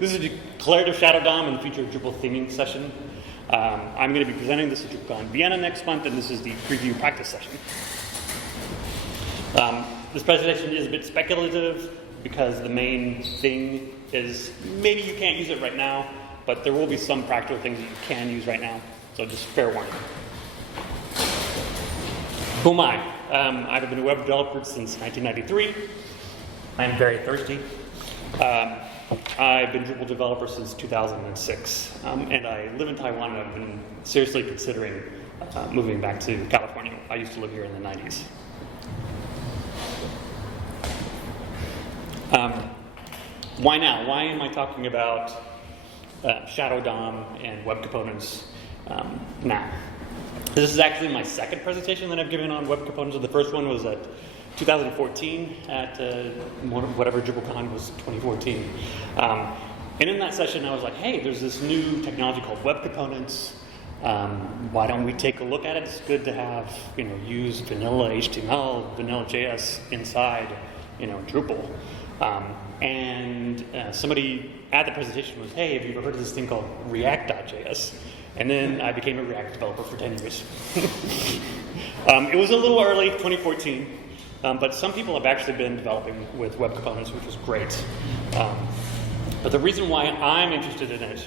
This is a Declarative Shadow DOM and feature Drupal theming session. I'm going to be presenting this at DrupalCon Vienna next month, and this is the preview practice session. This presentation is a bit speculative because the main thing is maybe you can't use it right now, but there will be some practical things that you can use right now, so just fair warning. Who am I? I've been a web developer since 1993. I'm very thirsty. I've been a Drupal developer since 2006, and I live in Taiwan, and I've been seriously considering moving back to California. I used to live here in the 90s. Why now? Why am I talking about Shadow DOM and web components now? This is actually my second presentation that I've given on web components. The first one was at 2014 at whatever DrupalCon was 2014. And in that session, I was like, hey, there's this new technology called web components. Why don't we take a look at it? It's good to have, use vanilla HTML, vanilla JS inside, Drupal. And somebody at the presentation was, hey, have you ever heard of this thing called React.js? And then I became a React developer for 10 years. It was a little early, 2014, but some people have actually been developing with web components, which is great. But the reason why I'm interested in it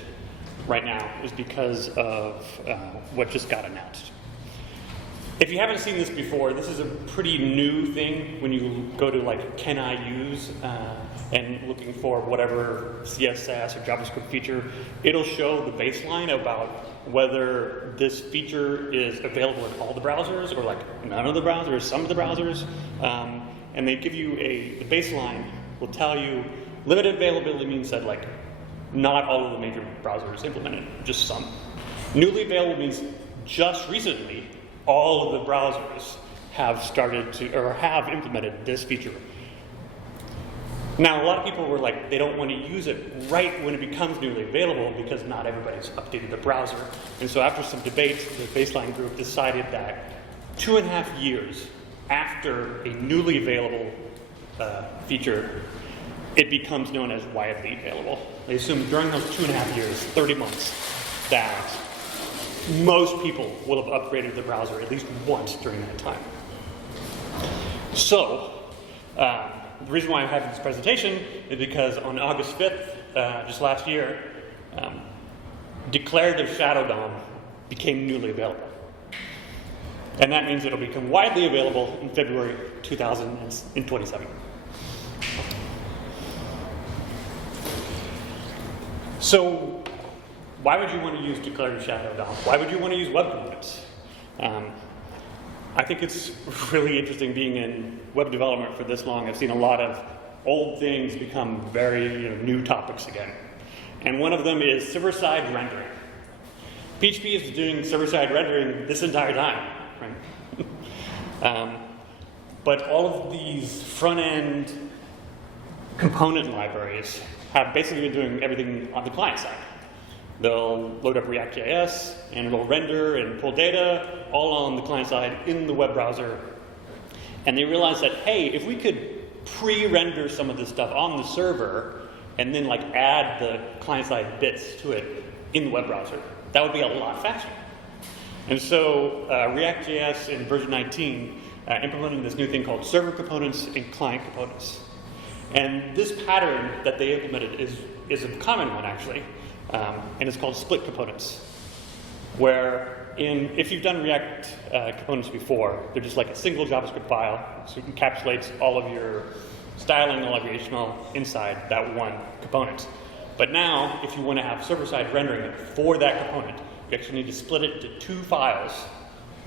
right now is because of what just got announced. If you haven't seen this before, this is a pretty new thing when you go to can I use and looking for whatever CSS or JavaScript feature, it'll show the baseline about whether this feature is available in all the browsers or none of the browsers, some of the browsers. And they give you the baseline will tell you limited availability means that not all of the major browsers implement it, just some. Newly available means just recently all of the browsers have started to, or have implemented this feature. Now, a lot of people were they don't want to use it right when it becomes newly available because not everybody's updated the browser. And so after some debate, the baseline group decided that 2.5 years after a newly available feature, it becomes known as widely available. They assume during those 2.5 years, 30 months, that most people will have upgraded the browser at least once during that time. So, the reason why I'm having this presentation is because on August 5th, just last year, Declarative Shadow DOM became newly available. And that means it'll become widely available in February 2027. So, why would you want to use Declarative Shadow DOM? Why would you want to use web components? I think it's really interesting being in web development for this long. I've seen a lot of old things become very new topics again. And one of them is server-side rendering. PHP is doing server-side rendering this entire time, right? But all of these front-end component libraries have basically been doing everything on the client side. They'll load up React.js, and it'll render and pull data all on the client side in the web browser. And they realized that, hey, if we could pre-render some of this stuff on the server and then add the client-side bits to it in the web browser, that would be a lot faster. And so React.js in version 19 implemented this new thing called server components and client components. And this pattern that they implemented is a common one, actually. And it's called split components, where if you've done React components before, they're just a single JavaScript file, so it encapsulates all of your styling, all of your HTML inside that one component. But now, if you want to have server-side rendering for that component, you actually need to split it into two files.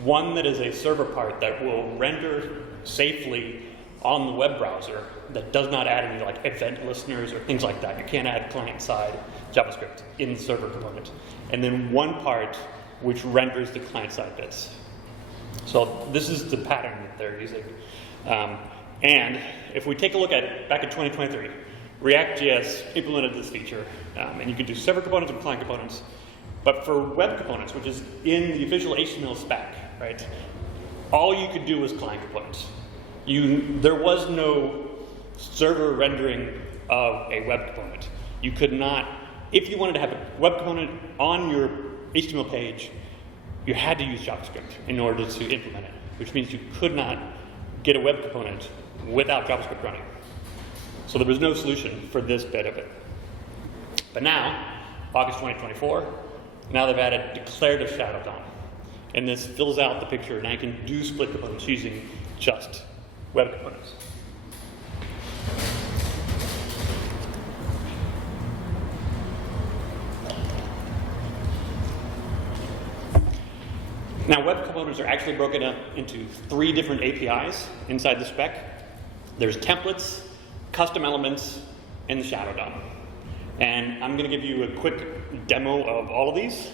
One that is a server part that will render safely on the web browser that does not add any event listeners or things like that. You can't add client-side JavaScript in the server component. And then one part which renders the client-side bits. So this is the pattern that they're using. And if we take a look at back in 2023, React.js implemented this feature, and you can do server components and client components. But for web components, which is in the official HTML spec, right, all you could do was client components. There was no server rendering of a web component. You could not, if you wanted to have a web component on your HTML page, you had to use JavaScript in order to implement it, which means you could not get a web component without JavaScript running. So there was no solution for this bit of it. But now, August 2024, now they've added Declarative Shadow DOM. And this fills out the picture, and I can do split components using just web components. Now, web components are actually broken up into 3 different APIs inside the spec. There's templates, custom elements, and the Shadow DOM. And I'm going to give you a quick demo of all of these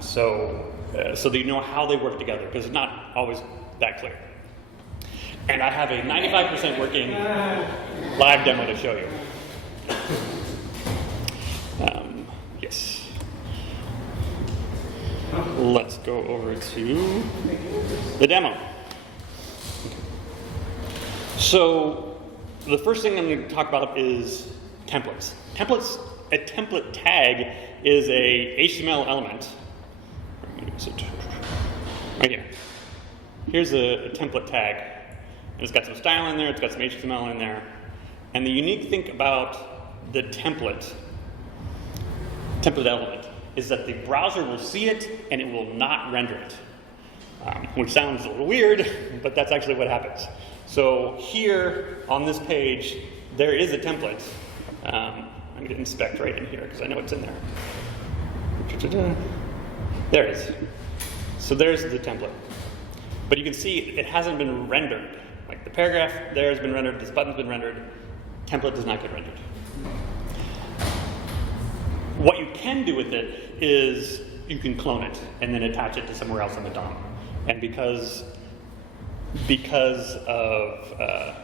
so that you know how they work together, because it's not always that clear. And I have a 95% working live demo to show you. Yes. Let's go over to the demo. So the first thing I'm going to talk about is templates. A template tag is a HTML element. Right here. Here's a template tag. And it's got some style in there, it's got some HTML in there. And the unique thing about the template element is that the browser will see it and it will not render it. Which sounds a little weird, but that's actually what happens. So here on this page, there is a template. I'm going to inspect right in here because I know it's in there. There it is. So there's the template. But you can see it hasn't been rendered. Like the paragraph there has been rendered, this button's been rendered, template does not get rendered. What you can do with it is you can clone it and then attach it to somewhere else in the DOM. And because of I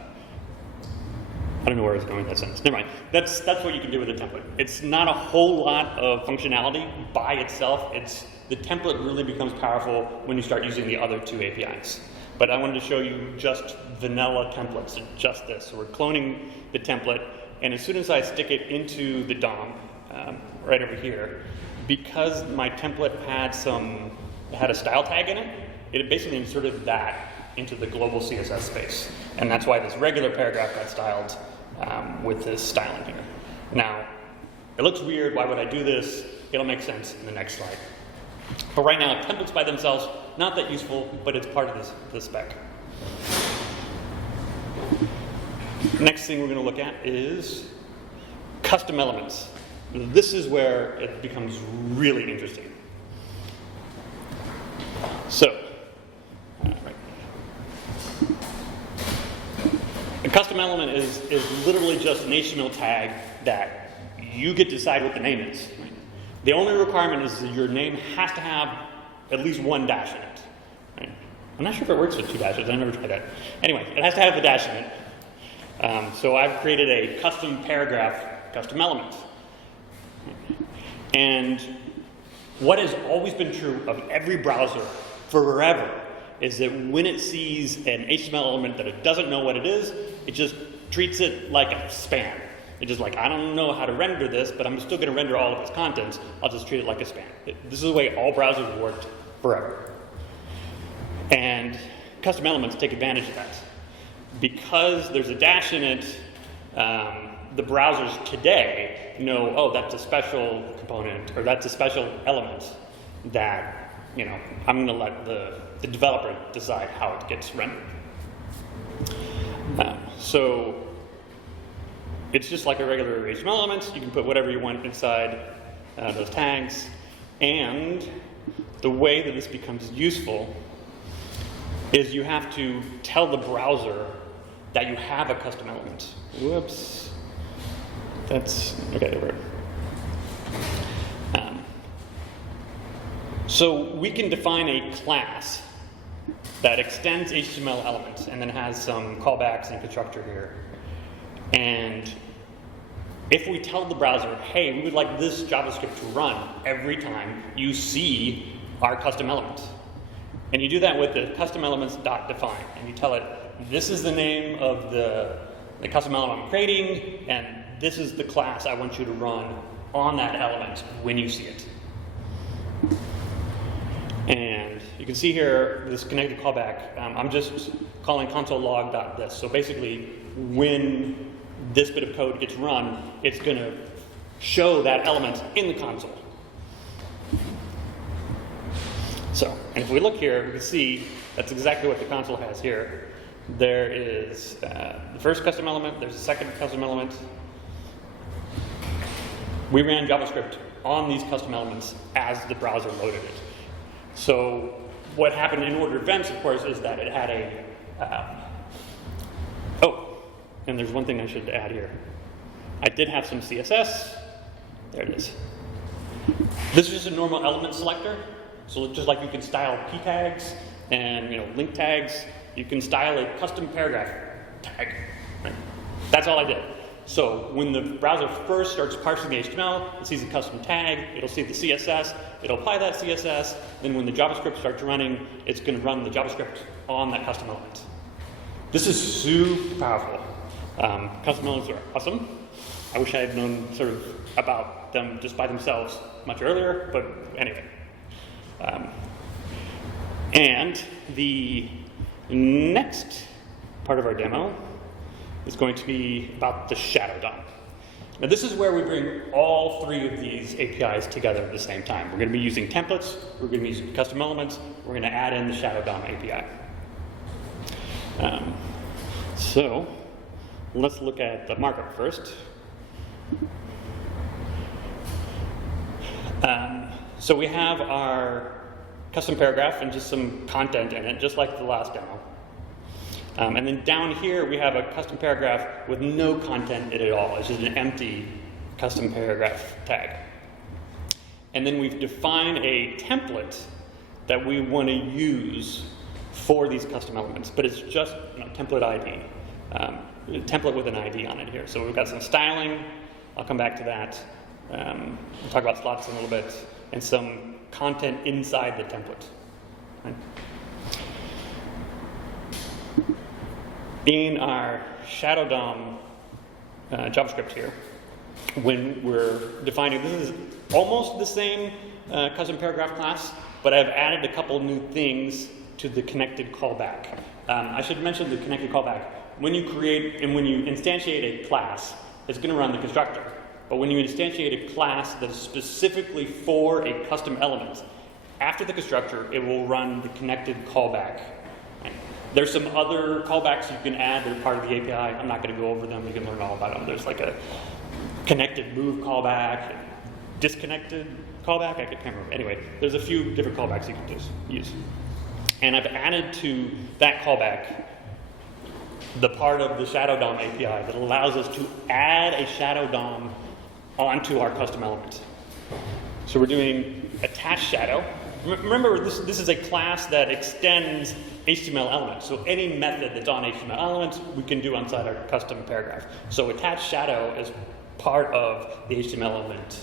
don't know where I was going with that sentence. Never mind. That's what you can do with a template. It's not a whole lot of functionality by itself. The template really becomes powerful when you start using the other 2 APIs. But I wanted to show you just vanilla templates, just this. So we're cloning the template, and as soon as I stick it into the DOM, right over here, because my template had a style tag in it, it basically inserted that into the global CSS space. And that's why this regular paragraph got styled with this styling here. Now, it looks weird. Why would I do this? It'll make sense in the next slide. But right now, templates by themselves, not that useful, but it's part of this spec. Next thing we're going to look at is custom elements. This is where it becomes really interesting. So, a custom element is literally just an HTML tag that you get to decide what the name is. Right? The only requirement is that your name has to have at least 1 dash in it. Right? I'm not sure if it works with 2 dashes. I never tried that. Anyway, it has to have a dash in it. So I've created a custom paragraph, custom element. And what has always been true of every browser forever is that when it sees an HTML element that it doesn't know what it is, it just treats it like a span. It's just like, I don't know how to render this, but I'm still going to render all of its contents. I'll just treat it like a span. This is the way all browsers worked forever. And custom elements take advantage of that. Because there's a dash in it, the browsers today know, oh, that's a special component, or that's a special element that, I'm going to let the developer decide how it gets rendered. So it's just like a regular HTML element. You can put whatever you want inside those tags. And the way that this becomes useful is you have to tell the browser that you have a custom element. Whoops. That's, okay, we're. So we can define a class that extends HTML elements and then has some callbacks and constructor here. And if we tell the browser, hey, we would like this JavaScript to run every time you see our custom element. And you do that with the custom elements.define. And you tell it, this is the name of the custom element I'm creating, and this is the class I want you to run on that element when you see it. And you can see here this connected callback. I'm just calling console log.this. So basically, when this bit of code gets run, it's going to show that element in the console. So, and if we look here, we can see that's exactly what the console has here. There is the first custom element, there's a second custom element. We ran JavaScript on these custom elements as the browser loaded it. So what happened in ordered events, of course, is that it had a, and there's one thing I should add here. I did have some CSS. There it is. This is just a normal element selector. So just like you can style p tags and link tags, you can style a custom paragraph tag. Right? That's all I did. So when the browser first starts parsing the HTML, it sees a custom tag, it'll see the CSS, it'll apply that CSS, then when the JavaScript starts running, it's going to run the JavaScript on that custom element. This is super powerful. Custom elements are awesome. I wish I had known sort of about them just by themselves much earlier, but anyway. And the next part of our demo is going to be about the Shadow DOM. Now this is where we bring all three of these APIs together at the same time. We're going to be using templates, we're going to be using custom elements, we're going to add in the Shadow DOM API. So let's look at the markup first. So we have our custom paragraph and just some content in it, just like the last demo. And then down here, we have a custom paragraph with no content in it at all. It's just an empty custom paragraph tag. And then we've defined a template that we want to use for these custom elements, but it's just template ID, a template with an ID on it here. So we've got some styling. I'll come back to that. We'll talk about slots in a little bit, and some content inside the template. Right? In our Shadow DOM JavaScript here, when we're defining, this is almost the same custom paragraph class, but I've added a couple new things to the connected callback. I should mention the connected callback. When you create and when you instantiate a class, it's going to run the constructor. But when you instantiate a class that is specifically for a custom element, after the constructor, it will run the connected callback. There's some other callbacks you can add that are part of the API. I'm not going to go over them. You can learn all about them. There's like a connected move callback, disconnected callback. I can't remember. Anyway, there's a few different callbacks you can use. And I've added to that callback the part of the Shadow DOM API that allows us to add a Shadow DOM onto our custom element. So we're doing attach shadow. Remember, this is a class that extends HTML elements. So any method that's on HTML elements, we can do inside our custom paragraph. So attach shadow is part of the HTML element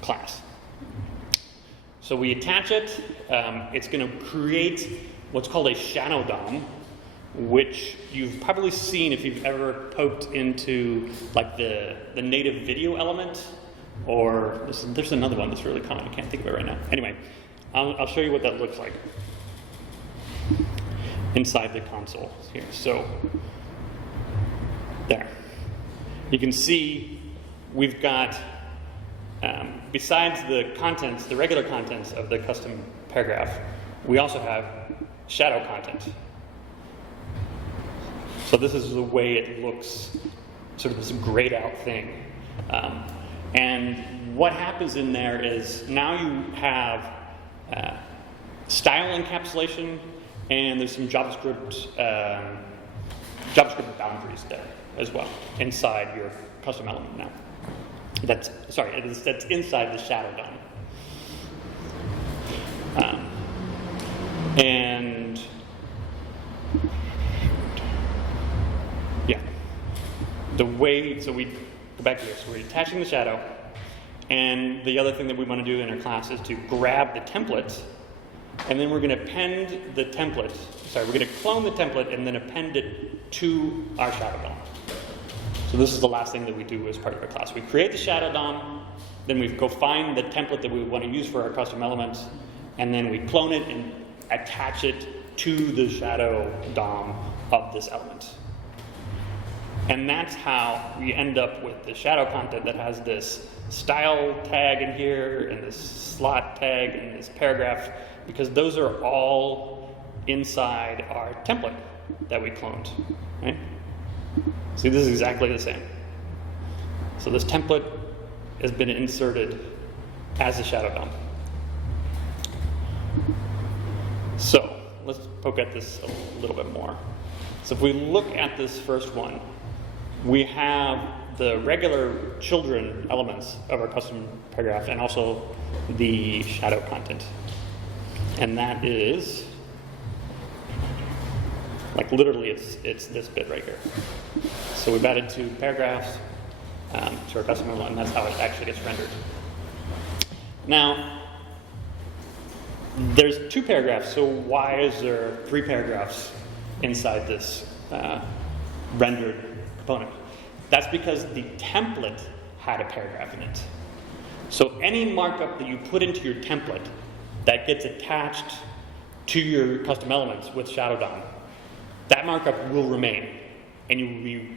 class. So we attach it. It's going to create what's called a Shadow DOM, which you've probably seen if you've ever poked into like the native video element, or there's another one that's really common. I can't think of it right now. Anyway, I'll show you what that looks like inside the console here. So there, you can see we've got besides the contents, the regular contents of the custom paragraph, we also have shadow content. So this is the way it looks, sort of this grayed out thing. And what happens in there is now you have style encapsulation, and there's some JavaScript boundaries there as well inside your custom element now. That's inside the Shadow DOM. And yeah, so we go back here. So we're attaching the shadow, and the other thing that we want to do in our class is to grab the template, and then we're going to append the template. We're going to clone the template and then append it to our Shadow DOM. So this is the last thing that we do as part of our class. We create the shadow DOM, then we go find the template that we want to use for our custom elements, and then we clone it and attach it to the shadow DOM of this element. And that's how we end up with the shadow content that has this style tag in here, and this slot tag, and this paragraph, because those are all inside our template that we cloned, right? See, this is exactly the same. So this template has been inserted as a shadow DOM. So let's poke at this a little bit more. So if we look at this first one, we have the regular children elements of our custom paragraph and also the shadow content. And that is, like literally it's this bit right here. So we've added 2 paragraphs to our custom element, and that's how it actually gets rendered. Now, there's 2 paragraphs, so why is there 3 paragraphs inside this rendered component? That's because the template had a paragraph in it. So any markup that you put into your template that gets attached to your custom elements with Shadow DOM, that markup will remain. And you will be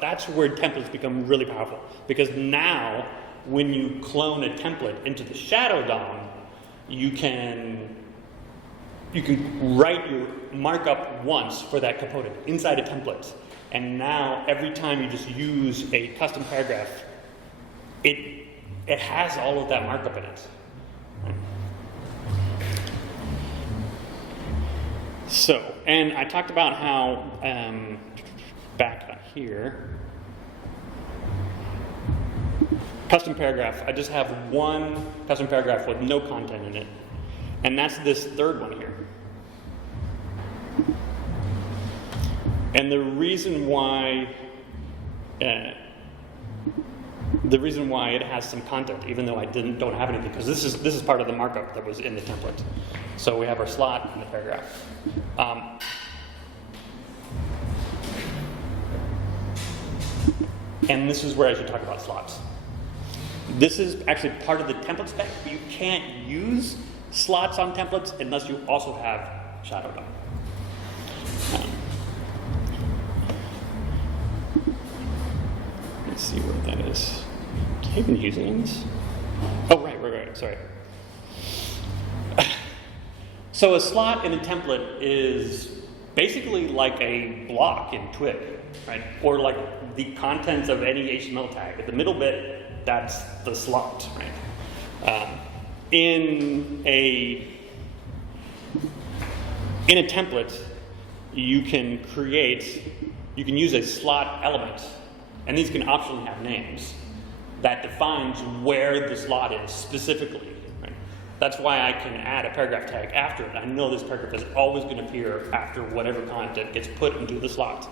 that's where templates become really powerful. Because now, when you clone a template into the Shadow DOM, you can write your markup once for that component inside a template. And now, every time you just use a custom paragraph, it has all of that markup in it. So, and I talked about how, back here, custom paragraph, I just have one custom paragraph with no content in it. And that's this third one here. And the reason why it has some content, even though I don't have anything, because this is part of the markup that was in the template. So we have our slot and the paragraph. And this is where I should talk about slots. This is actually part of the template spec. You can't use slots on templates unless you also have Shadow DOM. Let's see what that is. Have I been using this? Oh, right, sorry. So a slot in a template is basically like a block in Twig, right? Or like the contents of any HTML tag. At the middle bit, that's the slot, right? In a template, you can use a slot element, and these can optionally have names that defines where the slot is specifically. Right? That's why I can add a paragraph tag after it. I know this paragraph is always going to appear after whatever content gets put into the slot.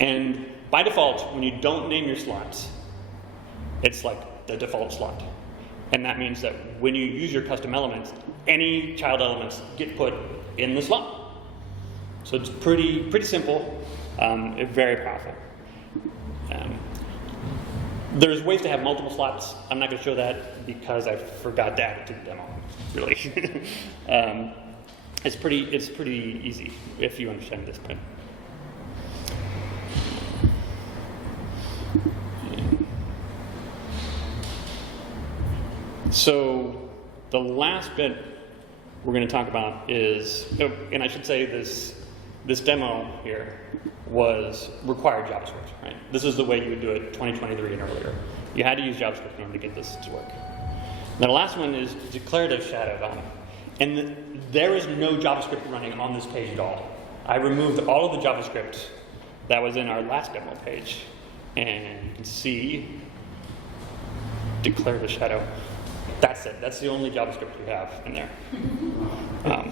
And by default, when you don't name your slots, it's like the default slot. And that means that when you use your custom elements, any child elements get put in the slot. So it's pretty simple, very powerful. There's ways to have multiple slots. I'm not going to show that because I forgot to add it to the demo, really. It's pretty easy if you understand this bit. So the last bit we're going to talk about is, and I should say this demo here was required JavaScript, right? This is the way you would do it 2023 and earlier. You had to use JavaScript in order to get this to work. Now the last one is Declarative Shadow DOM. And there is no JavaScript running on this page at all. I removed all of the JavaScript that was in our last demo page. And you can see Declarative Shadow. That's it. That's the only JavaScript we have in there.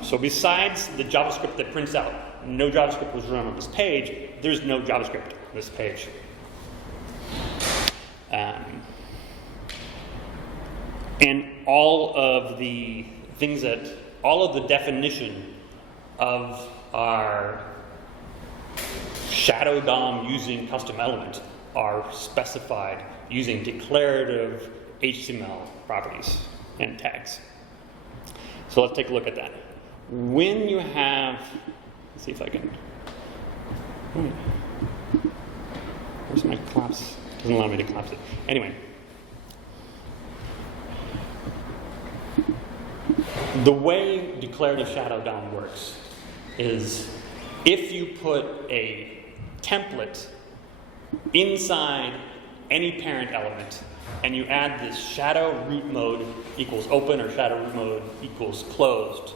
So besides the JavaScript that prints out, no JavaScript was run on this page, there's no JavaScript on this page. And all of the definition of our Shadow DOM using custom element are specified using declarative HTML properties and tags. So let's take a look at that. When you have, let's see if I can, where's my collapse? Doesn't allow me to collapse it. Anyway, the way declarative shadow DOM works is if you put a template inside any parent element and you add this shadow root mode equals open or shadow root mode equals closed,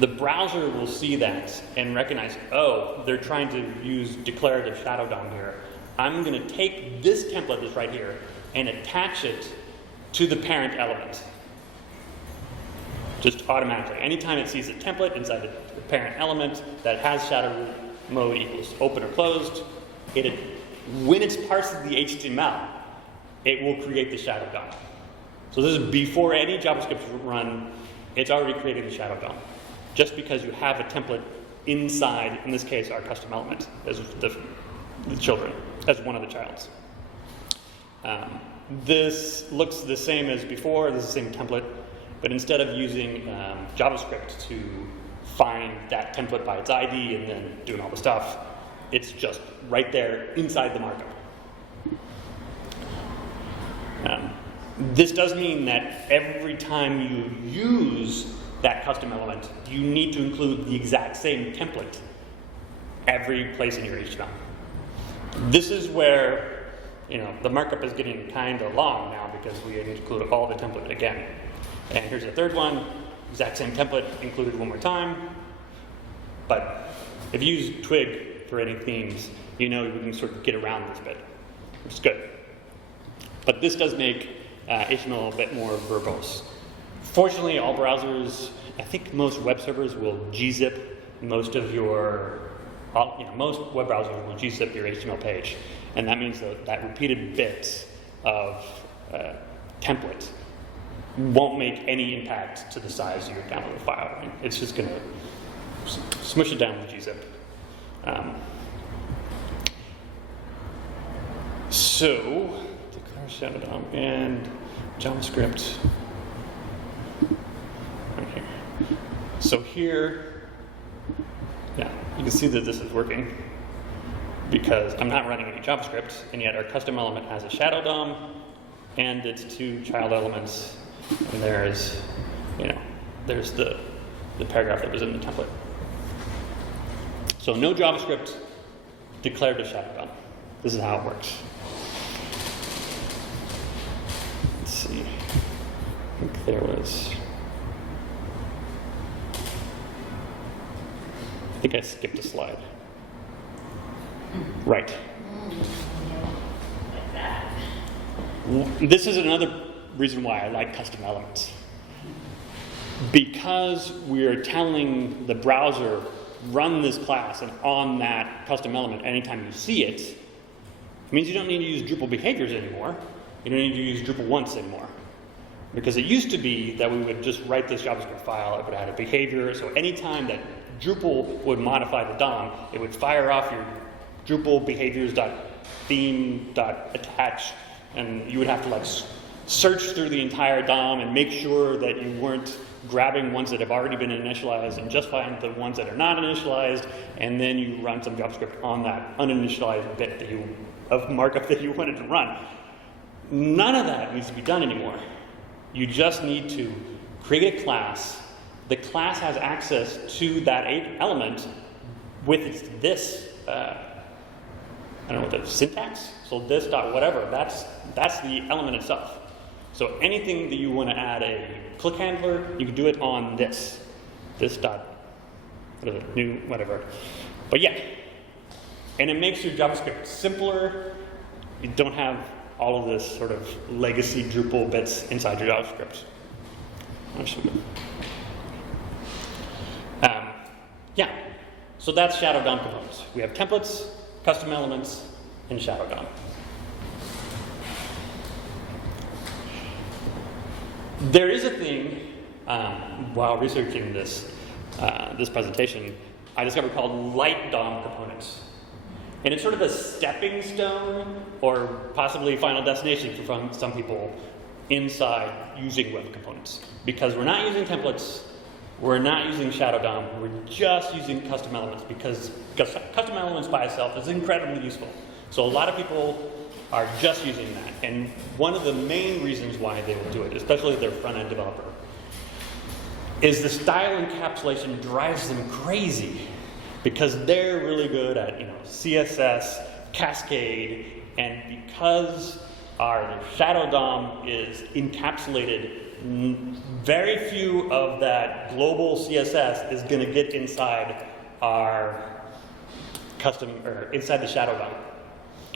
the browser will see that and recognize, oh, they're trying to use declarative shadow DOM here. I'm going to take this template that's right here and attach it to the parent element. Just automatically. Anytime it sees a template inside the parent element that has shadow root mode equals open or closed, when it's parsing the HTML, it will create the shadow DOM. So this is before any JavaScript run, it's already created the shadow DOM. Just because you have a template inside, in this case, our custom element as the children, as one of the childs. This looks the same as before. This is the same template, but instead of using JavaScript to find that template by its ID and then doing all the stuff, it's just right there inside the markup. This does mean that every time you use that custom element, you need to include the exact same template every place in your HTML. This is where the markup is getting kind of long now because we include all the template again. And here's the third one, exact same template included one more time. But if you use Twig for any themes, you know you can sort of get around this bit, which is good. But this does make HTML a bit more verbose. Fortunately, all browsers, I think most web servers will gzip most of your, most web browsers will gzip your HTML page. And that means that repeated bit of template won't make any impact to the size of your downloaded file. Right? It's just going to smush it down with gzip. So, declare shadow DOM and JavaScript. Right here. So here, you can see that this is working because I'm not running any JavaScript, and yet our custom element has a shadow DOM and its two child elements, and there's the paragraph that was in the template. So no JavaScript, declarative shadow DOM. This is how it works. Let's see. I think there was. I think I skipped a slide. Right. This is another reason why I like custom elements. Because we're telling the browser, run this class, and on that custom element, anytime you see it, it means you don't need to use Drupal behaviors anymore. You don't need to use Drupal once anymore. Because it used to be that we would just write this JavaScript file, it would add a behavior, so anytime that Drupal would modify the DOM, it would fire off your Drupal behaviors.theme.attach, and you would have to search through the entire DOM and make sure that you weren't grabbing ones that have already been initialized and just find the ones that are not initialized, and then you run some JavaScript on that uninitialized bit of markup that you wanted to run. None of that needs to be done anymore. You just need to create a class. The class has access to that element with this, I don't know what the syntax. So this dot whatever, that's the element itself. So anything that you want to add a click handler, you can do it on this dot, what is it, new, whatever. But yeah, and it makes your JavaScript simpler. You don't have all of this sort of legacy Drupal bits inside your JavaScript. Yeah, so that's Shadow DOM components. We have templates, custom elements, and Shadow DOM. There is a thing, while researching this presentation, I discovered called light DOM components. And it's sort of a stepping stone or possibly final destination for some people inside using web components. Because we're not using templates, we're not using Shadow DOM, we're just using custom elements because custom elements by itself is incredibly useful. So a lot of people are just using that. And one of the main reasons why they will do it, especially if they're a front-end developer, is the style encapsulation drives them crazy because they're really good at CSS, Cascade, and because our Shadow DOM is encapsulated, very few of that global CSS is going to get inside our custom or inside the Shadow DOM,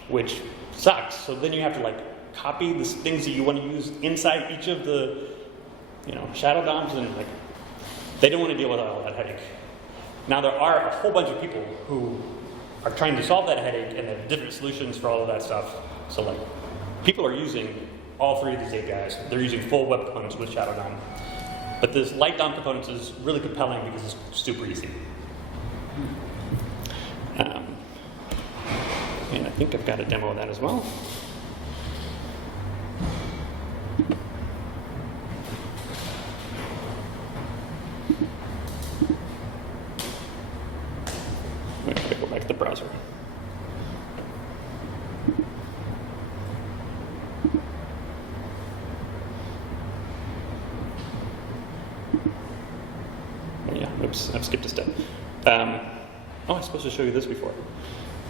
which sucks. So then you have to copy the things that you want to use inside each of the Shadow DOMs, and they don't want to deal with all that headache. Now there are a whole bunch of people who are trying to solve that headache and have different solutions for all of that stuff. So people are using all three of these APIs. They're using full web components with Shadow DOM. But this light DOM components is really compelling because it's super easy. And I think I've got a demo of that as well. I'm going to go back to the browser. Oops, I've skipped a step. I was supposed to show you this before.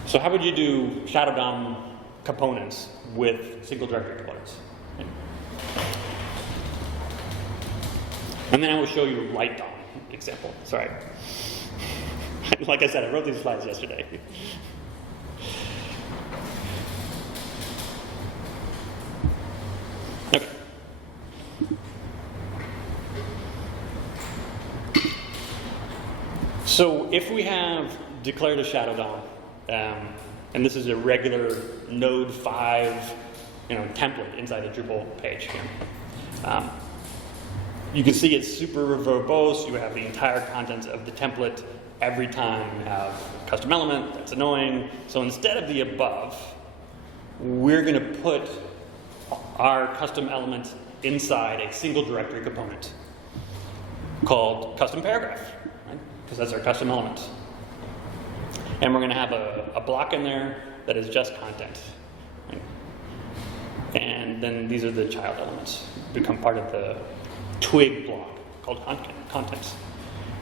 So how would you do Shadow DOM components with single directory components? And then I will show you light DOM example. Sorry. Like I said, I wrote these slides yesterday. Okay. So if we have declarative Shadow DOM, and this is a regular Node 5 template inside a Drupal page here. You can see it's super verbose. You have the entire contents of the template every time you have a custom element. That's annoying. So instead of the above, we're going to put our custom element inside a single directory component called custom paragraph, right? Because that's our custom element. And we're going to have a block in there that is just content. Right? And then these are the child elements, become part of the twig block called contents.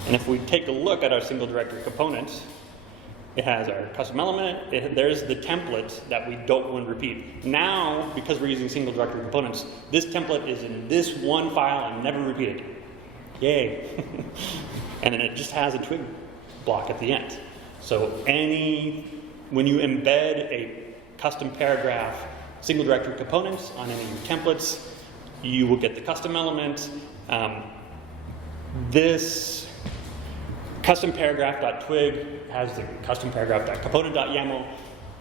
And if we take a look at our single directory component, it has our custom element, there's the template that we don't want to repeat. Now, because we're using single directory components, this template is in this one file and never repeated. Yay. And then it just has a twig block at the end. So when you embed a custom paragraph single directory components on any of your templates, you will get the custom element. This custom paragraph.twig has the custom paragraph.component.yaml,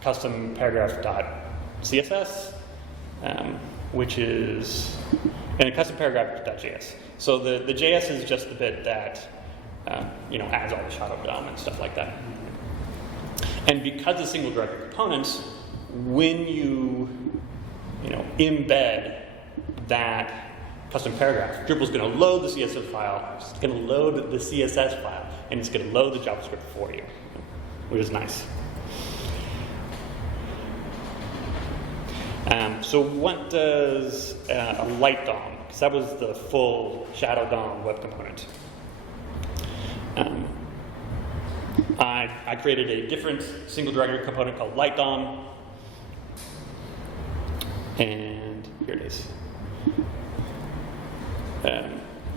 custom paragraph.css, which is, and a custom paragraph.js. So the JS is just the bit that adds all the shadow DOM and stuff like that. And because of single directory components, when you embed that custom paragraph, Drupal's going to load the CSS file, it's going to load the CSS file, and it's going to load the JavaScript for you, which is nice. So what does a light DOM? Because that was the full Shadow DOM web component. I created a different single directory component called light DOM, and here it is.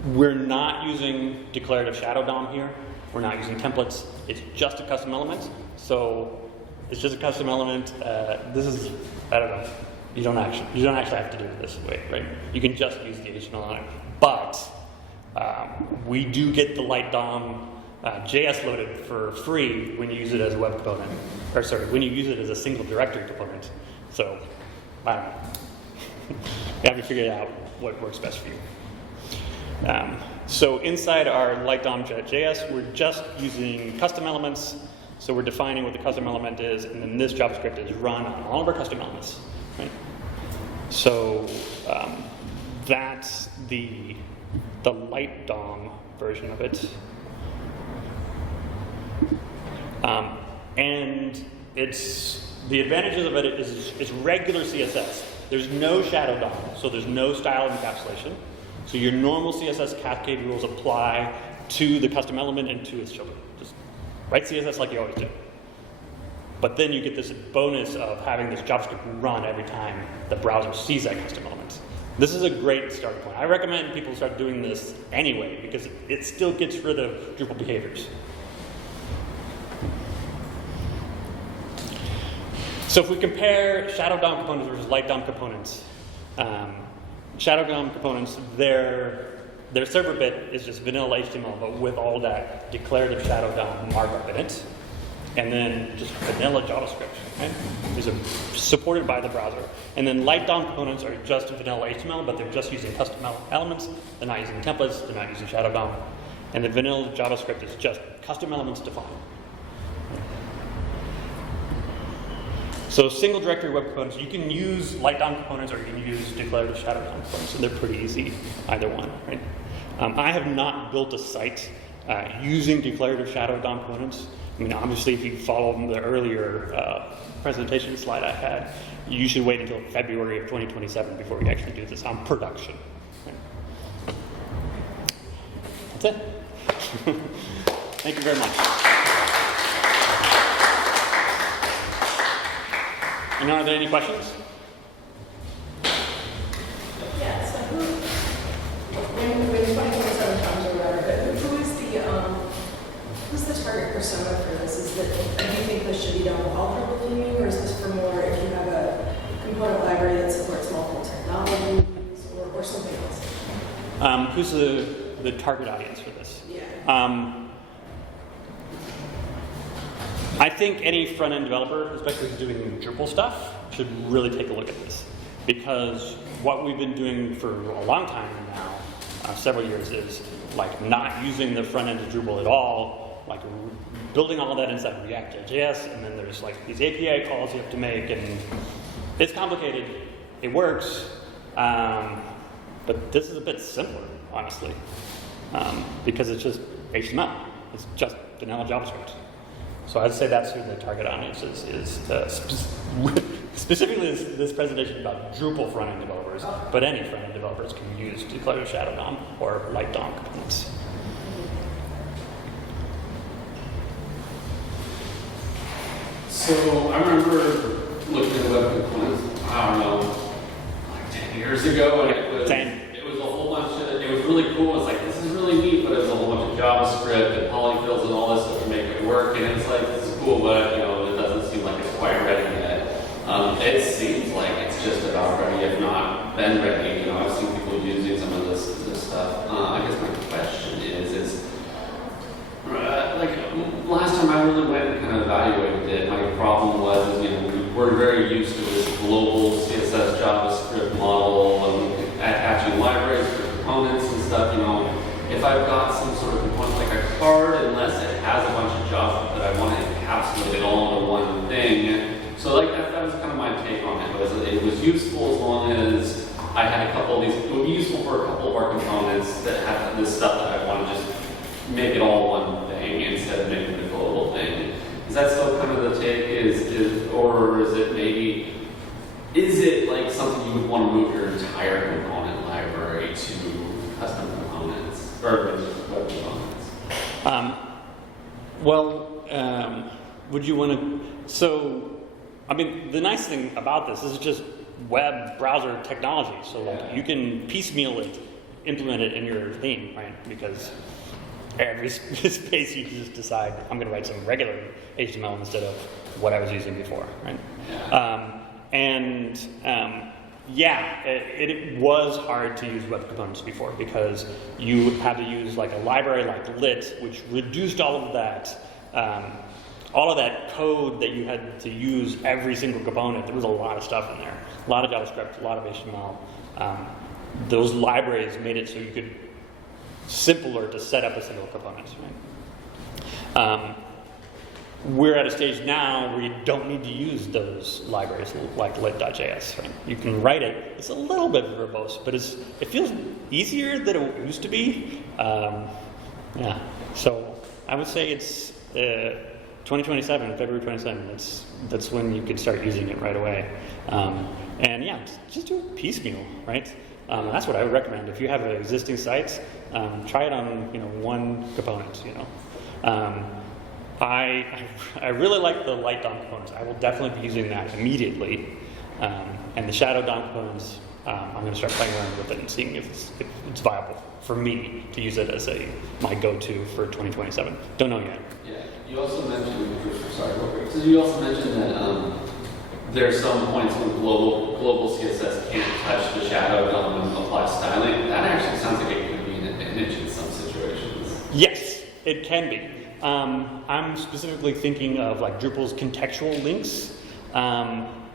We're not using declarative Shadow DOM here. We're not using templates. It's just a custom element. So it's just a custom element. This is, I don't know. You don't actually have to do it this way, right? You can just use the HTML on it. But we do get the light DOM JS loaded for free when you use it as a web component, or sorry, when you use it as a single directory component. So I don't know. You have to figure out what works best for you. So inside our light DOM.js, we're just using custom elements. So we're defining what the custom element is, and then this JavaScript is run on all of our custom elements. Right? So that's the light DOM version of it. And the advantages of it is regular CSS. There's no shadow DOM, so there's no style encapsulation. So your normal CSS cascade rules apply to the custom element and to its children. Just write CSS like you always do. But then you get this bonus of having this JavaScript run every time the browser sees that custom element. This is a great starting point. I recommend people start doing this anyway because it still gets rid of Drupal behaviors. So if we compare Shadow DOM components versus Light DOM components, Shadow DOM components, their server bit is just vanilla HTML, but with all that declarative Shadow DOM markup in it, and then just vanilla JavaScript. Right? These are supported by the browser. And then Light DOM components are just vanilla HTML, but they're just using custom elements. They're not using templates. They're not using Shadow DOM. And the vanilla JavaScript is just custom elements defined. So single directory web components, you can use Light DOM components or you can use declarative Shadow DOM components, and they're pretty easy, either one. Right? I have not built a site using declarative Shadow DOM components. I mean, obviously, if you follow the earlier presentation slide I had, you should wait until February of 2027 before we actually do this on production. Right? That's it. Thank you very much. And are there any questions? Yeah, so when 2027 comes or whatever, but who's the target persona for this? Do you think this should be done with all Drupal theming, or is this for more if you have a component library that supports multiple technologies or something else? Who's the target audience for this? Yeah. I think any front-end developer, especially doing Drupal stuff, should really take a look at this. Because what we've been doing for a long time now, several years, is like not using the front end of Drupal at all, like building all of that inside of React.js, and then there's like these API calls you have to make, and it's complicated. It works, but this is a bit simpler, honestly, because it's just HTML. It's just vanilla JavaScript. So I'd say that's who the target audience is specifically this presentation about Drupal front-end developers, but any front-end developers can use declarative Shadow DOM or Light DOM components. So I remember looking at web components, I don't know, like 10 years ago, and it was a whole bunch of, it was really cool. It was like, this is really neat, but it's a whole bunch of JavaScript and polyfills and all this stuff to make it work, and it's like, this is cool, but it doesn't seem like it's quite ready yet. It seems like it's just about ready, if not been ready. I've seen people using some of this stuff. I guess my question is like last time I really went and kind of evaluated it, my problem was, we're very used to this global CSS JavaScript model and attaching libraries for components and stuff. If I've got some sort of component like a card, unless it has a bunch of JavaScript that I want to encapsulate it all into one thing. So like that was kind of my take on it. It was useful as long as I had a couple of these. It would be useful for a couple of our components that have this stuff that I want to just make it all one thing instead of making it a global thing. Is that still kind of the take? Or is it maybe? Is it like something you would want to move your entire component library to custom components or web components? Would you want to? So, I mean, the nice thing about this is it's just web browser technology. So, like, you can piecemeal it, implement it in your theme, right? Because every space you just decide, I'm going to write some regular HTML instead of what I was using before, right? It was hard to use web components before because you had to use like a library like lit, which reduced all of that code that you had to use every single component. There was a lot of stuff in there, a lot of JavaScript, a lot of HTML. Those libraries made it so you could simpler to set up a single component, right? we're at a stage now where you don't need to use those libraries like lit.js. Right? You can write it. It's a little bit verbose, but it feels easier than it used to be. Yeah. So I would say it's 2027, February 27. That's when you could start using it right away. And yeah, just do it piecemeal, right? That's what I would recommend. If you have an existing site, try it on one component. I really like the light DOM components. I will definitely be using that immediately. And the shadow DOM components, I'm going to start playing around with it and seeing if it's viable for me to use it as my go-to for 2027. Don't know yet. Yeah, you also mentioned, so you also mentioned that there's some points when global CSS can't touch the shadow DOM and apply styling. That actually sounds like it could be an advantage in some situations. Yes, it can be. I'm specifically thinking of like Drupal's contextual links.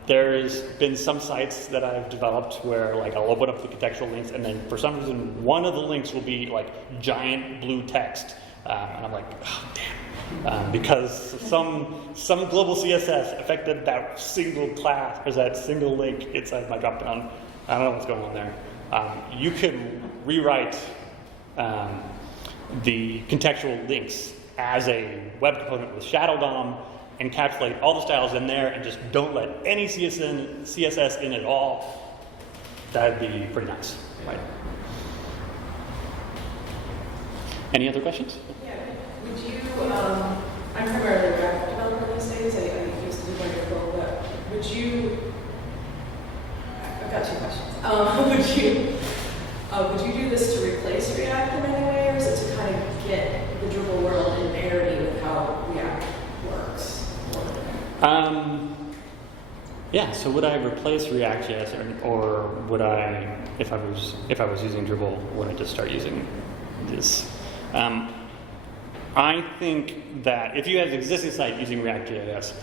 There's been some sites that I've developed where like I'll open up the contextual links and then for some reason one of the links will be like giant blue text. And I'm like, oh damn. Because some global CSS affected that single class or that single link inside my dropdown. I don't know what's going on there. You could rewrite the contextual links as a web component with shadow DOM, encapsulate all the styles in there, and just don't let any CSS in at all. That'd be pretty nice, right? Any other questions? Yeah. Would you? I'm primarily a graphic developer these days. I used to do Drupal, but would you? I've got two questions. Would you do this to replace React in any way, or is it to kind of get the Drupal world in parity with how React works? Yeah. So would I replace React.js, or would I, if I was using Drupal, would I just start using this? I think that if you have an existing site using React.js,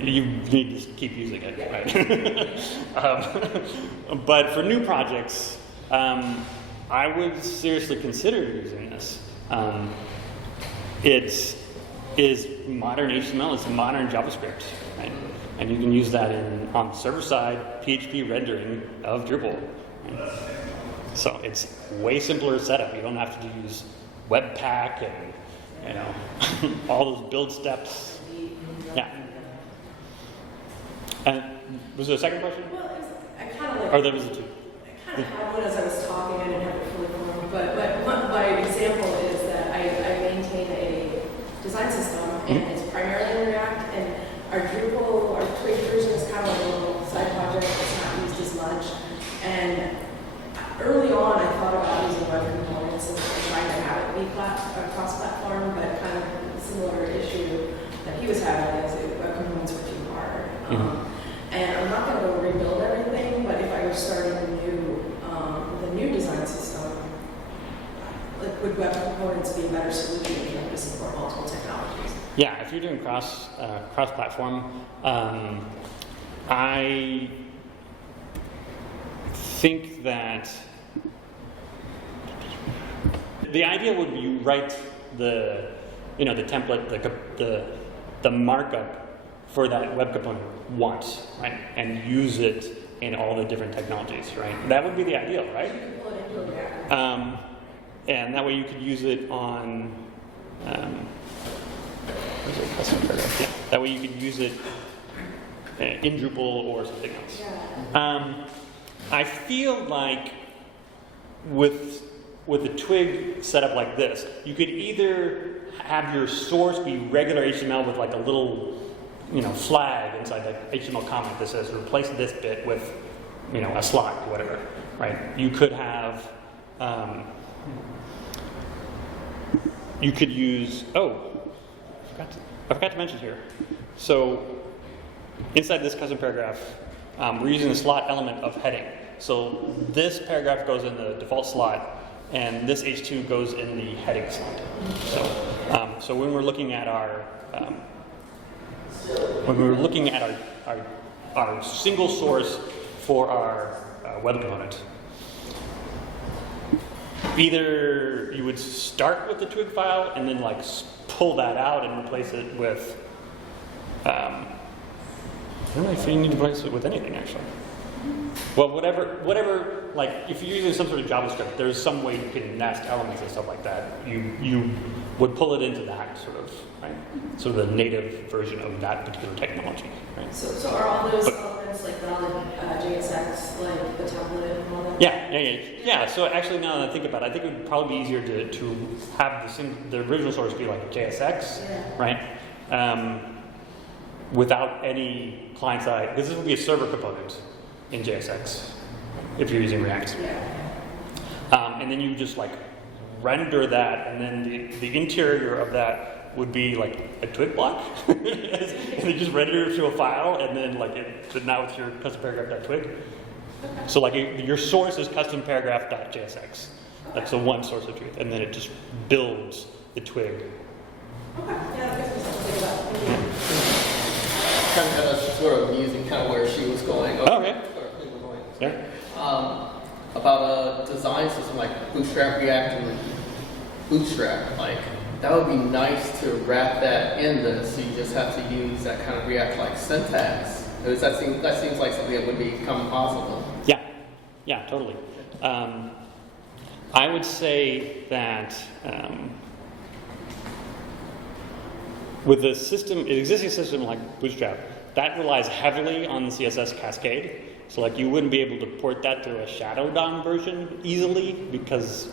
you need to keep using it, right? But for new projects, I would seriously consider using this. It is modern HTML, it's modern JavaScript, right? And you can use that on server-side PHP rendering of Drupal. Right? So it's way simpler setup. You don't have to use Webpack and all those build steps. Yeah. And was there a second question? Well, I kind of like. Or there was a two. I kind of had one as I was talking. I didn't have it fully formed, but my example is that I maintain a design system, and it's primarily in React, and our Drupal, our Twig version is kind of like a little side project. It's not used as much, and early on, I thought about using web components and trying to have it be cross-platform, but kind of a similar issue that he was having is that web components were too hard. And I'm not going to go rebuild everything, but if I were starting the new design system, like would web components be a better solution than to support multiple technologies? Yeah, if you're doing cross-platform, I think that the idea would be you write the template, the markup for that web component once, right, and use it in all the different technologies, right? That would be the ideal, right? And that way you could use it on. Where's it? Custom paragraph. Yeah. That way you could use it in Drupal or something else. Yeah. I feel like with a Twig setup like this, you could either have your source be regular HTML with like a little, flag inside the HTML comment that says replace this bit with, a slot or whatever, right? You could have, you could use, I forgot to mention here. So inside this custom paragraph, we're using the slot element of heading. So this paragraph goes in the default slot, and this H2 goes in the heading slot. So when we're looking at our our single source for our web component, either you would start with the Twig file and then pull that out and replace it with I don't know if you need to replace it with anything, actually. Well, whatever, like, if you're using some sort of JavaScript, there's some way you can nest elements and stuff like that. You would pull it into that sort of, right? Sort of the native version of that particular technology, right? So are all those elements like valid JSX, like the template and all that? Yeah. So actually, now that I think about it, I think it would probably be easier to have the original source be like JSX, right? Without any client-side, because this would be a server component in JSX if you're using React. And then you just like render that, and then the interior of that would be like a twig block, and then just render it to a file, and then like now it's your custom paragraph.twig. Okay. So like your source is custom paragraph.jsx. That's the one source of truth, and then it just builds the twig. Okay. Yeah, that gives me something to think about. Kind of sort of using kind of where she was going. Okay. Yeah. About a design system like Bootstrap, React, and Bootstrap, like that would be nice to wrap that in this. So you just have to use that kind of React-like syntax. That seems like something that would become possible. Yeah, totally. I would say that with the system, an existing system like Bootstrap, that relies heavily on the CSS cascade. So like you wouldn't be able to port that to a Shadow DOM version easily because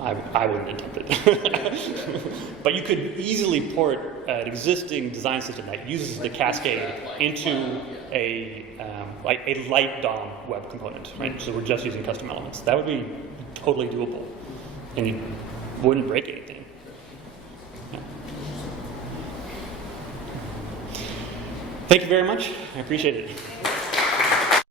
I wouldn't attempt it. But you could easily port an existing design system that uses the cascade into a light DOM web component, right? So we're just using custom elements. That would be totally doable, and you wouldn't break anything. Yeah. Thank you very much. I appreciate it.